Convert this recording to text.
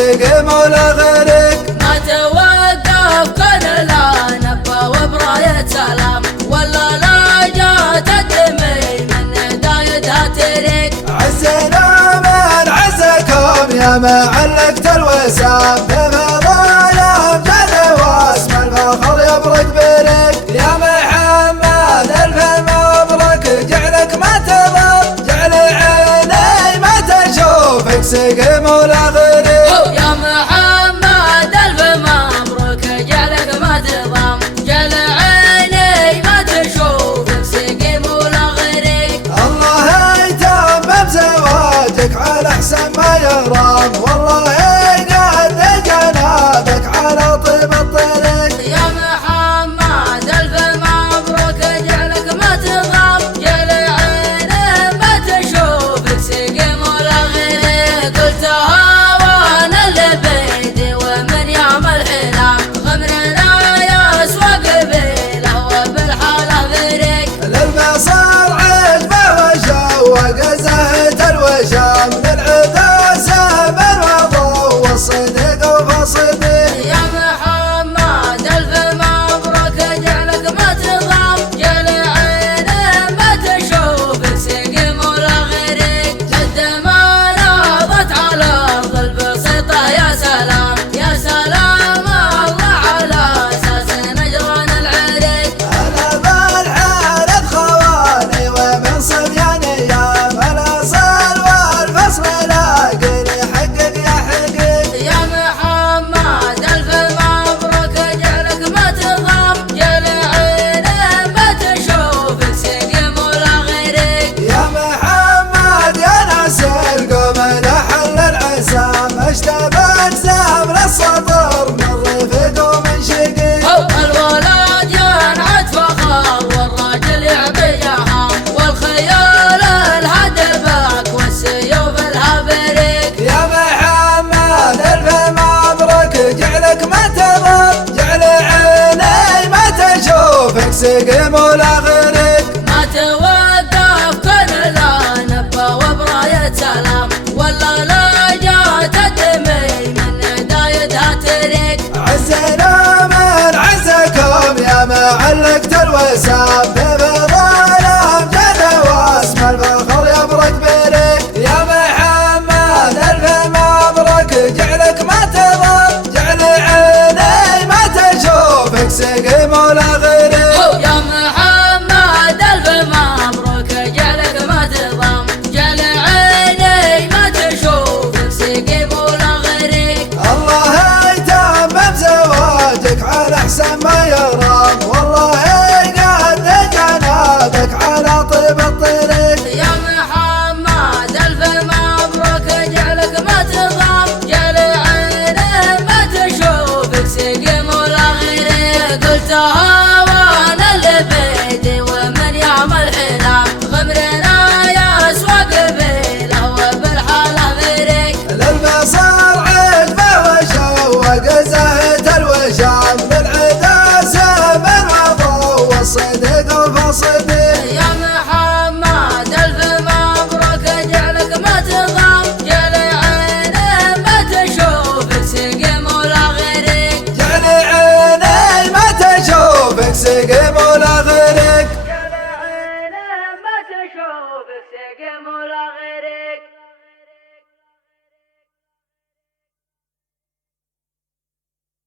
سقم ولا غرق. ما توقف كل العنبة وبراية سلام، ولا لا جات الدمي من دايتها تريق. عزنا من عزكم يا ما علقت الوسام، بفضايا جل واسم الفخر يبرق برق. يا محمد الف مبروك جعلك ما تضل، جعل عيني ما تشوفك سقم ولا غرق. يا محمد الف مبروك جعلك ما تضام، جعل عيني ما تشوفك سقم ولا غريق. الله يتمم زواجك على احسن ما يرام، والله يقعد جنابك على طيب الطريق. يا محمد الف مبروك جعلك ما تضام، جعل عيني ما تشوفك سقم ولا غريق. قلتها وانا اللي بيدي ومن يعمل حلام، غمرنا يا اسواق بيله وبالحاله فريق. للمصار عجبه وشوق زهت الوشام، للعدا سامر وضو والصديق وفصديق. يا محمد الف مبروك جعلك ما تضام، جعل عيني ما تشوفك سقم ولا غريق. جد ما ناضت على ارض البسيطة يا سلام، يا سلام الله على اساس نجران العريق. انا بالحارث خواني ومن صبيان ايام، الاصل والفصل لاقي حقك يا حقيق. يا محمد الف مبروك جعلك ما تضام، جعل عيني ما تشوفك سقم ولا غريق. يا محمد يا ناس القوم لحل العسام، اشتبت سامر السطر من رفق ومن شقيق. الولد ينعت فخر والراجل يعبي جهام، والخيال الهدر باك والسيوف لها بريق. يا محمد الف مبروك جعلك ما تضل، جعل عيني ما تشوفك سقم ولا غرق. ما توقف كل العنبة وبراية سلام، ولا لا جات الدمي من دايتها تريق. عزنا من عزكم يا ما علقت الوسام،